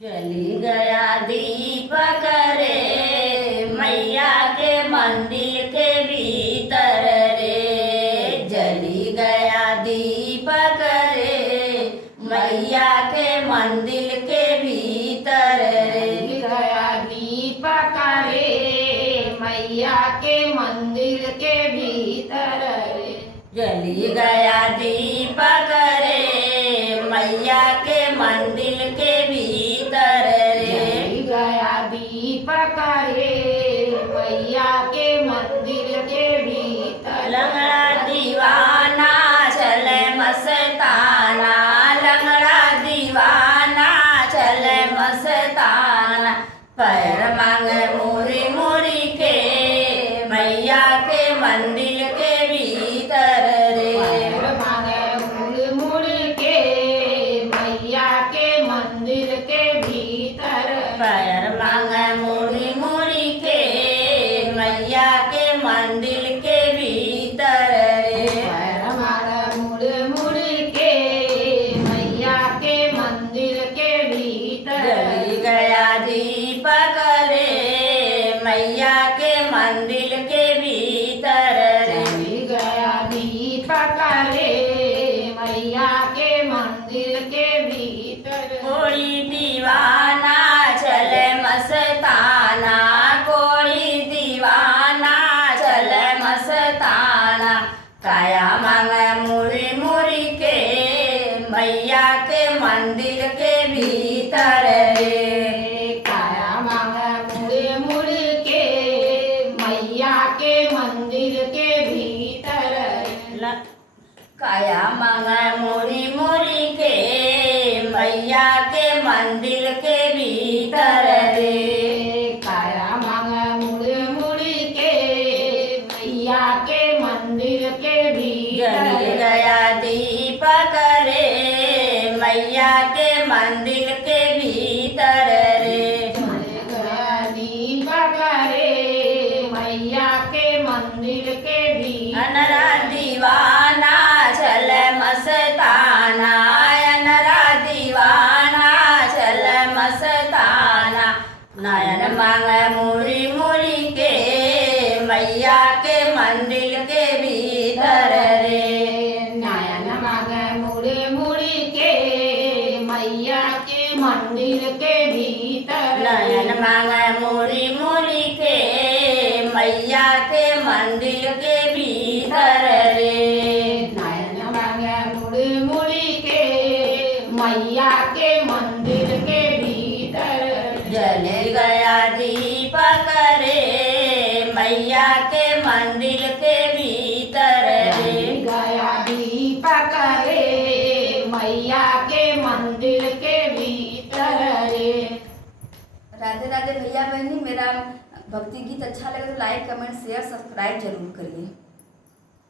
जली गया दीपक रे मैया के मंदिर के भीतर रे। जली गया दीपक रे मैया के मंदिर के भीतर रे। गया दीपक रे मैया के मंदिर के भीतर रे। जली गया दीपक रे मैया के मंदिर के भीतर रे। जल गया दीपक रे मैया के मंदिर के भीतर। लंगड़ा दीवाना चले मस्ताना, लंगड़ा दीवाना चले मस्ताना। पैर मांगे मुड़ी मुड़ी के मैया के मंदिर के भीतर रे। पैर मांगे मुड़ मुड़ के मैया के मंदिर के भीतर। पैर मांगे मुड़ी मुड़ी के मैया के मंदिर के भीतर रे। पैर मांगे मुड़ मुड़ के मैया के मंदिर के भीतर। जली गया दीपक रे मैया के मंदिर के भीतर रे। जल गया दीपक रे मैया के मंदिर के भीतर। कोई दीवाना चले मस्ताना, कोई दीवाना चले मस्ताना। काया मांगे मुड़ी मुड़ी के मैया के मंदिर के भीतर रे। काया मांगे मुड़ मुड़ के मैया के मंदिर के भीतर। काया मांगे मुड़ी मुड़ी के मैया के मंदिर के भीतर रे। काया मांगे मुड़ मुड़ के मैया के मंदिर के भीतर। जल गया दीपक रे मैया के मंदिर के भीतर रे। जल गया दीपक रे मैया के मंदिर के भीतर। अनरा दीवाना चले मस्ताना, अनरा दीवाना चले मस्ताना। नयन मांगे मुड़ी मुड़ी के मैया के मंदिर के भीतर रे। नयन मांगे मुड़ मुड़ के मैया के मंदिर के भीतर। नयन मांगे मुड़ी मुड़ी के मैया के मंदिर के भीतर रे। नयन मांगे मुड़ मुड़ के मैया के मंदिर के भीतर। जल गया दीपक रे मैया के मंदिर के भीतर जल रे। गया दीपक रे मैया के मंदिर के भीतर रे। राधे राधे भैया बहनी। मेरा भक्ति गीत अच्छा लगे तो लाइक कमेंट शेयर सब्सक्राइब जरूर करिए।